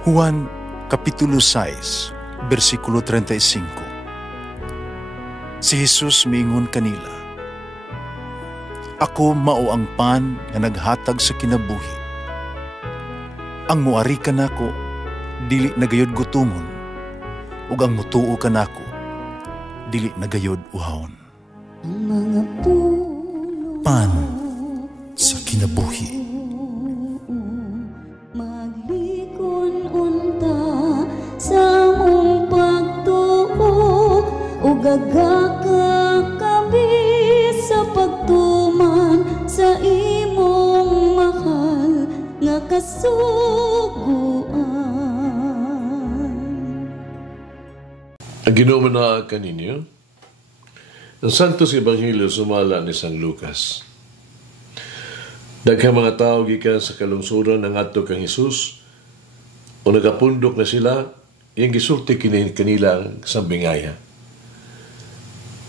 Juan Kapitulo 6, versikulo 35. Si Jesus miingon kanila, "Ako mao ang pan nga naghatag sa kinabuhi. Ang muari kanako dili nagayod gutomon, ug ang mutuo kanako dili nagayod uhawon." Pan sa kinabuhi. Sa mong pagtuo o gagakakabi sa pagtuman sa imong mahal nga kasuguan. Ang Ginoo na kaninyo ang Santos Ebanghelyo sumala ni San Lucas. Daghang mga tao gikan sa kalungsuran ng adto kang Hesus o nagapundok na sila, yung gisulti kanilang sambingaya.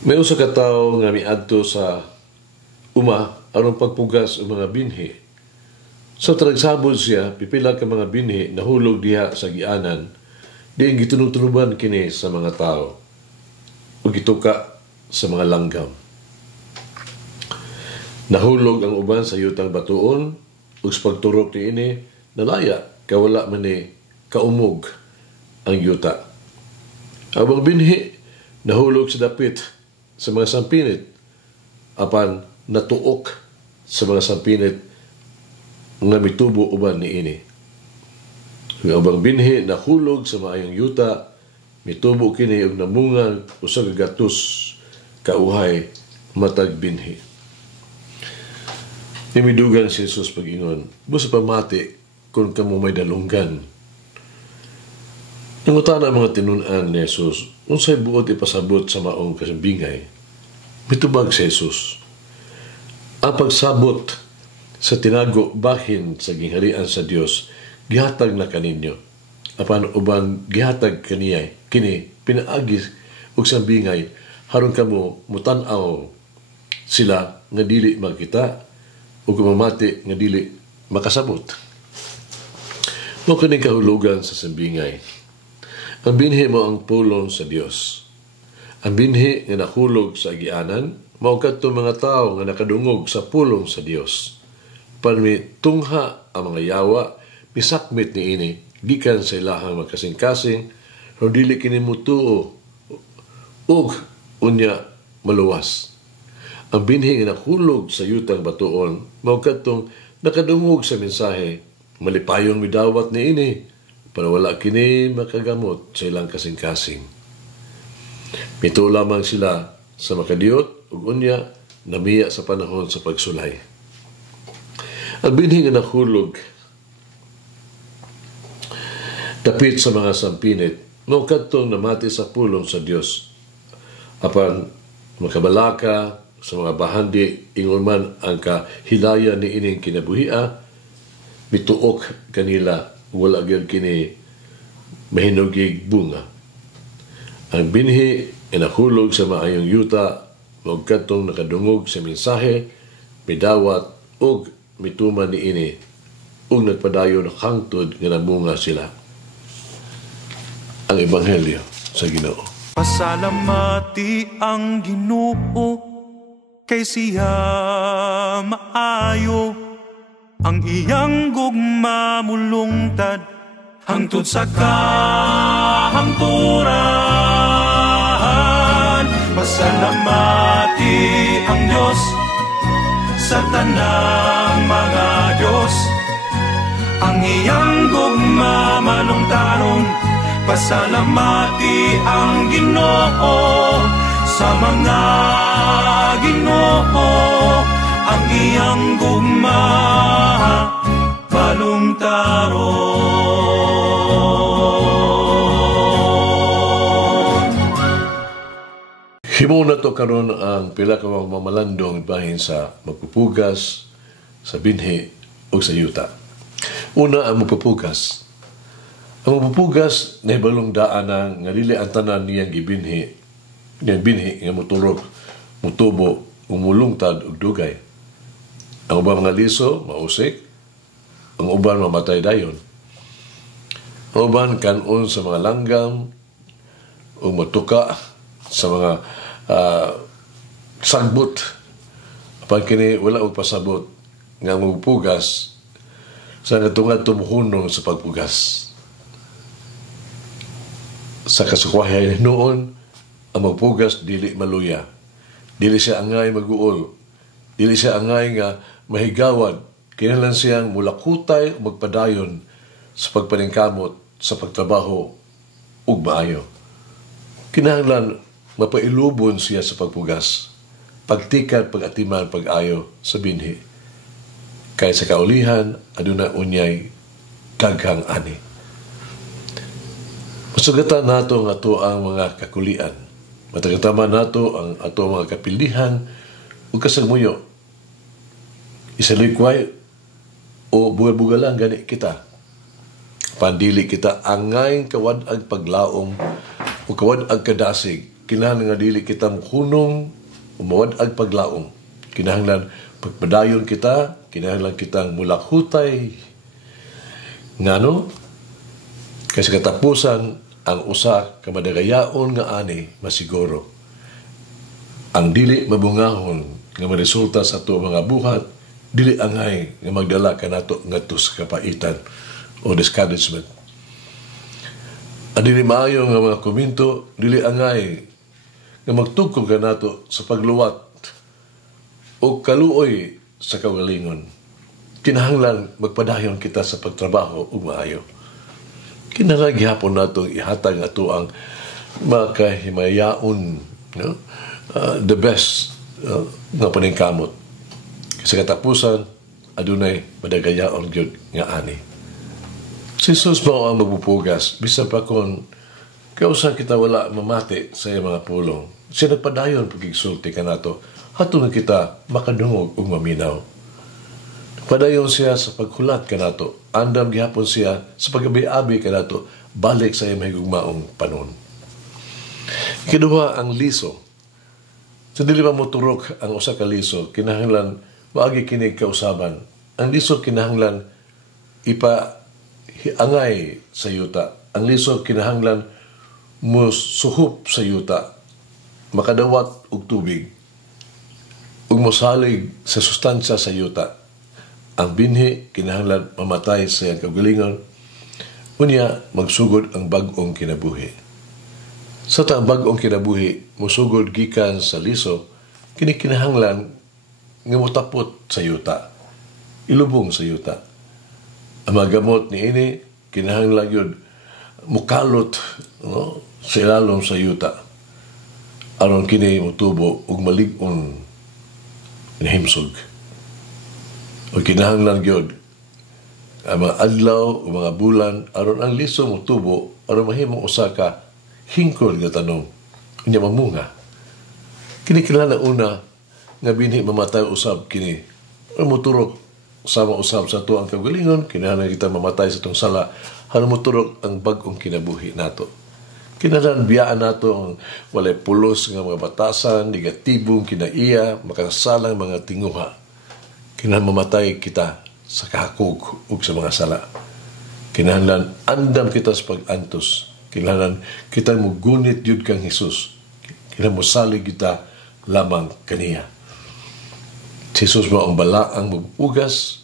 May usa ka tawo nga miadto sa aron pagpugas o mga binhi. So tragsabod siya, pipila ka mga binhi nahulog diha sa gianan, diing gitunutunuban kini sa mga tao o gituka sa mga langgam. Nahulog ang uban sa yutang batuon ug sa pagturok niini nalaya kawala man ni kaumog ang yuta. Ang binhi nahulog sa dapit sa mga sampinit apan natuok sa mga sampinit nga mitubo uban niini. Ang binhi nahulog sa maayong yuta mitubo kini og namungan usa ka gatos kauhay matag binhi. Nimidugan si Jesus pag-ingon, busa pamati kung kamo may dalunggan. Nangutan ang mga tinunan ni Jesus, unsay buot ipasabot sa maong kasambingay. Mitubag si Jesus. Ang pagsabot sa tinago bahin sa gingharian sa Dios, gihatag na kaninyo. Apan uban gihatag kini pinaagi og sambingay haron kamo mutan-aw sila nga dili makita ug mamati nga dili makasabot. Mo kining kahulugan sa sambingay. Ang binhi mo ang pulong sa Dios. Ang binhi nga nahulog sa agianan, mao kadto mga tao nga nakadungog sa pulong sa Dios. Panmitungha ang mga yawa, misakmit niini gikan sa ilahang magkasing-kasing, o dili kini mutuo ug unya maluwas. Ang binhi nga nahulog sa yutang batuon, mao kadtong nakadungog sa mensahe, malipayon midawat niini, para wala kini makagamot sa ilang kasing-kasing. Mito lamang sila sa makadiyot ug unya namiya sa panahon sa pagsulay. Ang binhi nga nahulog dapit sa mga sampinit, mao kadtong namati sa pulong sa Dios. Apan makabalaka sa mga bahandi ingon man ang kahilaya ni ining kinabuhia, mituok kanila wala gyud kini mahinugig bunga. Ang binhi nahulog sa maayong yuta ug kadtong nakadungog sa mensahe, midawat ug mituman niini ug nagpadayon hangtod nga namunga sila. Ang Ebanghelyo sa Ginoo. Pasalamati ang Ginoo kay siya maayo. Ang iyang gugma mulungtad hangtod sa kahangturan. Pasalamati ang Diyos sa tanang mga Diyos. Ang iyang gugma malungtaron. Pasalamati ang Ginoo sa mga Ginoo. Ang iyang gugma malungtaron. Himo na to karon ang pila ka mga mamalandong bahin sa magpupugas, sa binhi o sa yuta. Una ang magpupugas. Ang magpupugas na ibalong daan nga dili ang tanan niyang gibinhi, niyang binhi nga muturok, mutubo, umulungtad ug dugay. Ang ubang mga liso, mausik. Ang uban mamatay dayon. Uban kanon sa mga langgam o matuka sa mga sagbot. Pag kini wala og pasabot nga magpugas sa katungad tumuhunong sa pagpugas. Sa kasukwahay noon, ang magpugas dili maluya. Dili siya angay mag-uol. Dili siya angay nga mahigawad. Kinahanglan siyang mulakutay o magpadayon sa pagpaningkamot, sa pagtrabaho ug maayo. Kinahanglan mapailubon siya sa pagpugas, pagtikad, pag-atiman, pag-ayo sa binhi. Kaya sa kaulihan, aduna unyay daghang ani. Masugatan nato ang ato ang mga kakulian. Matagataman nato ang ato mga kapilihan o kasagmuyo. Isalikway o bugal-bugalang gani kita. Pandili kita angay kawad-ag paglaom o kawad-ag kadasig. Kinahanglan nga dili kita muhunong o mawad-ag paglaom. Kinahanglan pagpadayon kita, kinahanglan kitang mulakutay. Ngano? Kasi katapusan, ang usa ka madagayaon nga ani masiguro. Ang dili mabungahon nga maresulta sa ato mga buhat, dili angay nga magdala kanato ngadto sa kapaitan o discouragement. Ang dili maayo nga mga komento, dili angay nga magtugkog kanato sa pagluwat o kaluoy sa kaugalingon. Kinahanglan magpadayon kita sa pagtrabaho ug maayo. Kinahanglan gihapon nato ihatag ato ang makahimayaon, the best nga paningkamot. Sa katapusan, adunay madagayaon gyud nga ani. Si Jesus mao ang magpupugas, bisan pa kung kausa kita wala mamati sa iyang mga pulong. Siya nagpadayon pagigsulti kanato, hatun kita makadungog ug maminaw. Padayon siya sa paghulat kanato, andam gihapon siya sa pagabi-abi kanato, balik sa iyang mahigugmaong panon. Kiduha ang liso. Sa dili pa moturok ang usa ka liso, kinahanglan maagi kinig kausaban. Ang liso kinahanglan angay sa yuta. Ang liso kinahanglan musuhop sa yuta, makadawat og tubig, ug mosalig sa sustansya sa yuta. Ang binhi kinahanglan mamatay sa iyang kaugalingon, unya magsugod ang bag-ong kinabuhi. Sa taang bag-ong kinabuhi, musugod gikan sa liso, kinahanglan nga mutapot sa yuta, ilubong sa yuta. Ang mga gamot ni ini, kinahanglan yun mukalot sa ilalom sa yuta, aron kini mutubo ug malig-on himsog. O kinahanglan yun ang mga adlaw o mga bulan aron ang liso mutubo aron mahimong usa ka hingkod nga tanong unya mamunga. Kini kinahanglan una nga binhi mamatay usab kini aron muturok sama usab sa tuang kaugalingon. Kinahanglan kita mamatay sa tong sala aron muturok ang bag-ong kinabuhi nato. Kinahanglan biyaan nato ang walay pulos nga mga batasan, negatibong kinaiya, makasalang mga tinguha. Kinahanglan mamatay kita sa kahakog ug sa mga sala. Kinahanglan andam kita sa pag-antos. Kinahanglan kita mugunit yun kang Jesus. Kinahanglan mosalig kita lamang kaniya. Si Jesus mo ang balaang magpugas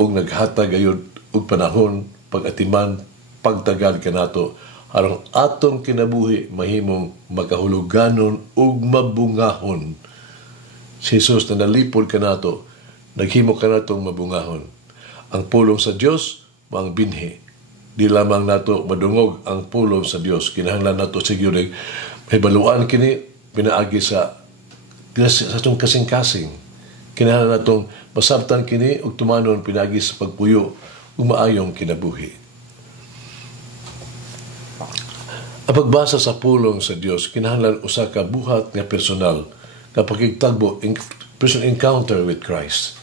ug naghatag gayud og panahon, pag-atiman, pagtagad kanato aron atong kinabuhi mahimong makahuluganon ug mabungahon. Si Jesus na nalipod kanato, naghimo kanatong mabungahon. Ang pulong sa Dios maang binhi. Di lamang nato madungog ang pulong sa Dios. Kinahanglan nato siguro may baluan kini pinaagi sa atong kasing-kasing. Kinahanglan natong masabtan kini ug tumanon pinaagi sa pagpuyo ug maayong kinabuhi. Ang pagbasa sa pulong sa Dios kinahanglan usa ka buhat nga personal nga pakigtagbo, personal encounter with Christ.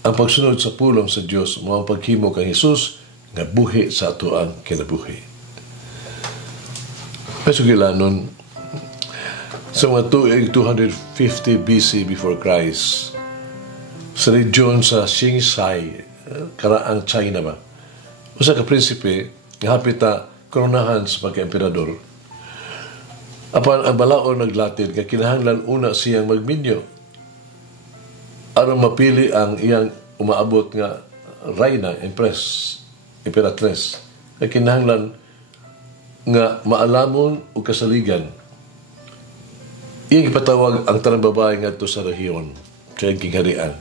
Ang pagsunod sa pulong sa Dios mao ang paghimo kang Jesus nga buhi sa atoang kinabuhi. Pasugilanon sa mga tuig 250 BC before Christ, sa region sa Xingzhai, karaang China ba, usa ka prinsipe hapit na koronahan sa pagka-emperador. Apan ang balaod naglatid, kaya kinahanglan una siyang magminyo aron mapili ang iyang umaabot nga Reyna, Empress, Imperatrice. Kaya kinahanglan nga maalamon o kasaligan. Iyang ipatawag ang tanang babae nga ito sa rehiyon, sa iyang kingharian.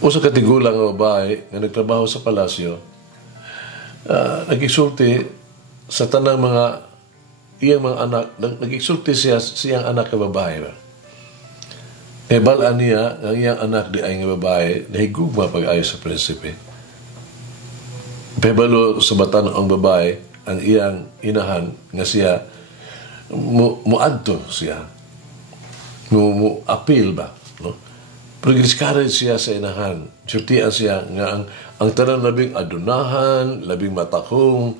Usa ka tigulang nga babae nga nagtrabaho sa palasyo, nag-isulti sa tanang mga iyang mga anak, nag-isulti siyang anak nga babae. Balaan niya ang iyang anak di ay nga babae nahigugma pag-ayo sa prinsipe. Pebalo sa batan ang babae ang iyang inahan nga siya muadto siya. Mu-appeal ba? No? Pero discourage siya sa inahan. Sutian siya nga ang tanang labing adunahan, labing matakong,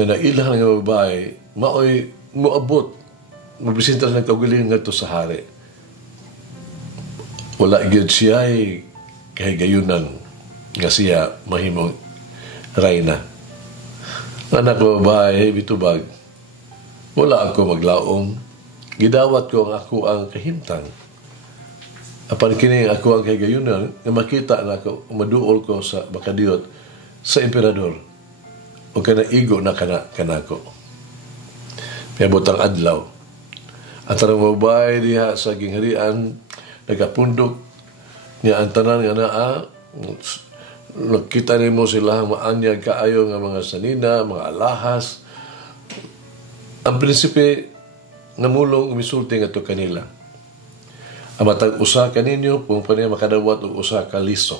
na nailahan nga babae, maoy muabot, mabisinta ng kaguling nga to sa hari. Wala gyud siya ay kahigayunan nga siya mahimong Reyna. Anak ko babae, bitubag, wala ako maglaom. Gidawat ko ang ako ang kahimtang. Apan kini ako ang kahigayunan nga makita na ako, maduol ko sa makadiyot sa emperador o kanaigo na kanako. Piyabot ang adlaw. At ang babae diha sa gingharian nagapundok niya ang tanan nga naa, nakita nimo sila maanyag kaayo nga mga sanina, mga alahas. Ang prinsipe namulong umisulti nga to kanila. Ang matag usa kaninyo kung pa niya makadawat og usa ka liso.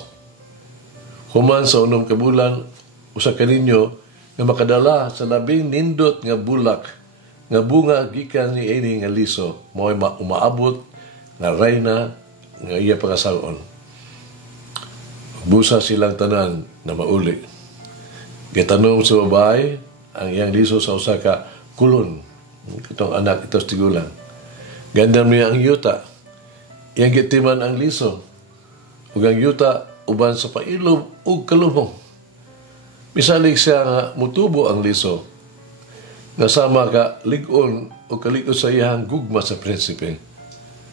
Human sa unom ka bulan, usa kaninyo nga makadala sa labing nindot nga bulak nga bunga gikan ni ini nga liso, mo'y umaabot nga Reyna nga iya pagasalon. Busa silang tanan na mauli. Gitanong sa babae ang iyang liso sa usa ka kulon. Itong anak ito tigulang. Gandam niya ang yuta. Iyang gitiman ang liso. Ug ang yuta uban sa pailob ug kalubong. Misalig siya nga mutubo ang liso. Nasama ka ligon o kalikot sa iyang gugma sa prinsipe.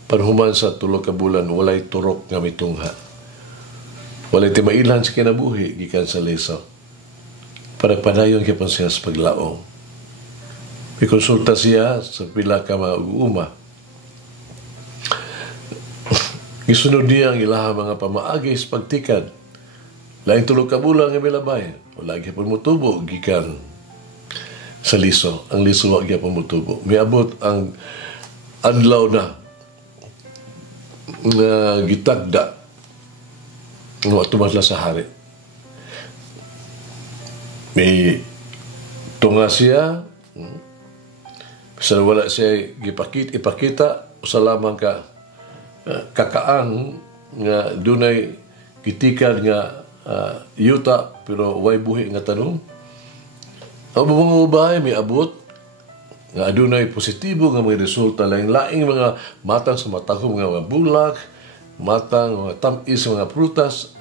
Panhuman sa tulo ka bulan, walay turok nga mitungha. Walay timailan sa kinabuhi, gikan sa liso. Para padayon kipon siya sa paglaong. May konsulta siya sa pila ka mag-uuma. Gisunod niya ang ilaha mga pamaagi sa pagtikad. Laing tulo ka bulan nga milabay. Wala kipon mutubo, gikan sa liso. Ang liso wag kipon mutubo. May abot ang adlaw na nga gitagda nga tumasla sa hari. May tunga siya, sa wala siya ipakita, sa lamang ka kakaang nga dunay gitikan nga yuta pero way buhi nga tanong. Ang mga babae may abot nga adunay positibo nga mga resulta, laing mga matang sa matahom nga mga bulak, matang mga tamis sa mga prutas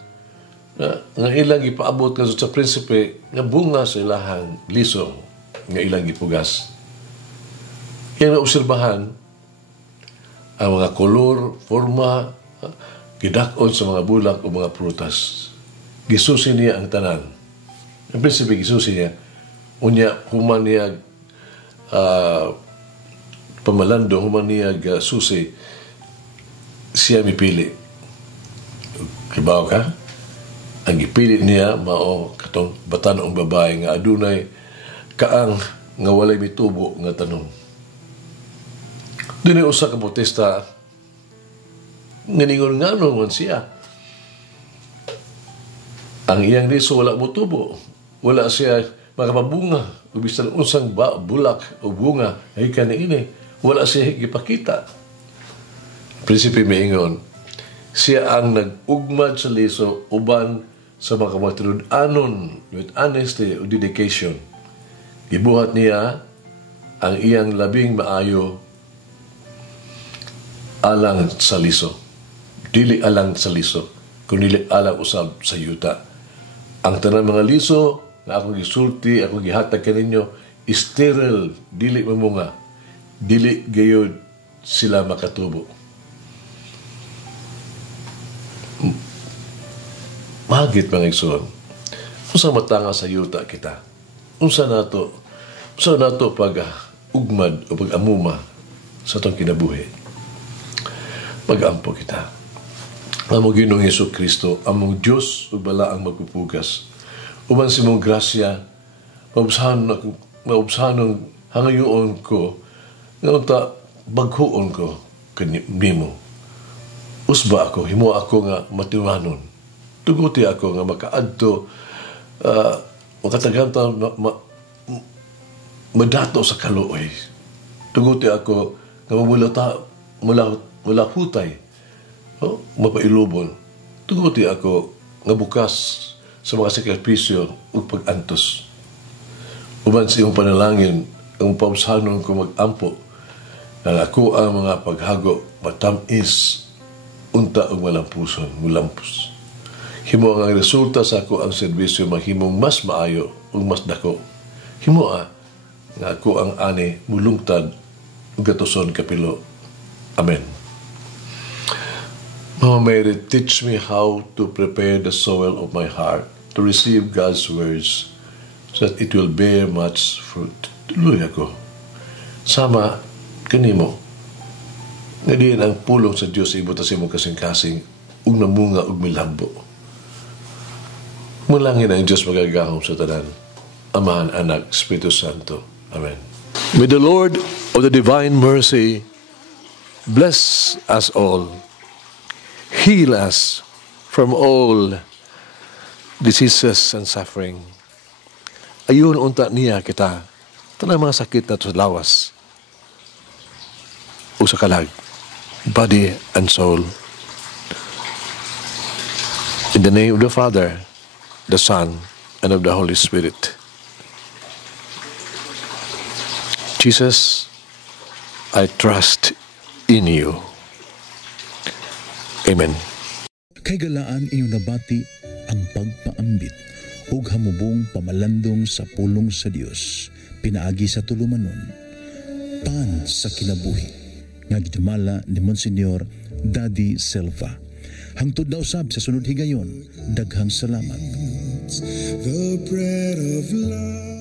nga ilang gipaabot nga sa prinsipe nga bunga sa ilahang liso nga ilang gipugas. Yang naobserbahan ang mga kolor, forma, gidakon sa mga bulak o mga prutas. Gisusi niya ang tanan. Ang prinsipe gisusi niya. Unya, human niya pamalando, human niya susi, siya mipili. Kibaw ka? Ang ipili niya, mao katong batanong babae nga adunay kaang nga walay mitubo nga tanong. Doon ay usa ka protesta nga ningon nga naman siya. Ang iyang liso wala mutubo. Wala siya makapabunga. Ubisan unsang bulak o bunga ay kaniini. Wala siya ipakita. Prinsipe miingon, siya ang nag-ugmad sa liso uban sa mga matinud-anon with honesty o dedication. Ibuhat niya ang iyang labing maayo alang sa liso. Dili alang sa liso, kundi alang usab sa yuta. Ang tanan mga liso na akong gisulti, akong gihatag kaninyo, sterile, dili mamunga, dili gayud sila makatubo. Mahagit mga igsoon, unsa matanga sa yuta kita, unsa nato pag ugmad o pag-amuma sa itong kinabuhi. Pag-ampo kita. Among Ginoong Jesucristo, among Diyos o bala ang magpupugas. Uman si mong grasya, maubsahan hangayoon ko, nga baghoon ko kanimo. Usba ako, himo ako nga matiwanon. Tuguti ako nga makaadto, makataganta, madato sa kaluoy. Tuguti ako nga mula hutay, mapailubon. Tuguti ako nga bukas sa mga sakripisyo ug pag-antos. Uban sa iyong panalangin, ang paubsanon ko mag-ampo, na ako ang mga paghago, matamis, unta ug malampuson, mulampos. Himo ang resulta sa ako ang serbisyo mahimong mas maayo ug mas dako. Himo nga ako ang ani mulungtad ug gatuson kapilo. Amen. Mama Mary, teach me how to prepare the soil of my heart to receive God's words so that it will bear much fruit. Tuloy ako. Sama kanimo. Nga diyan ang pulong sa Diyos ibutas mo kasing-kasing ug namunga ug milambo. Mulangin ang Diyos magagahom sa tanan. Amahan, Anak, Espiritu Santo. Amen. May the Lord of the divine mercy bless us all, heal us from all diseases and suffering. Ayun unta niya kita, tanang mga sakit na to sa lawas o sa kalag, body and soul. In the name of the Father, the Son, and of the Holy Spirit. Jesus, I trust in you. Amen. Kay galaan inyong nabati ang pagpaambit ug hamubong pamalandong sa pulong sa Dios pinaagi sa tulumanon pan sa kinabuhi nga gidumala ni Monsignor Daddy Silva. Hangtod na usab sa sunod higayon, daghang salamat. The bread of love.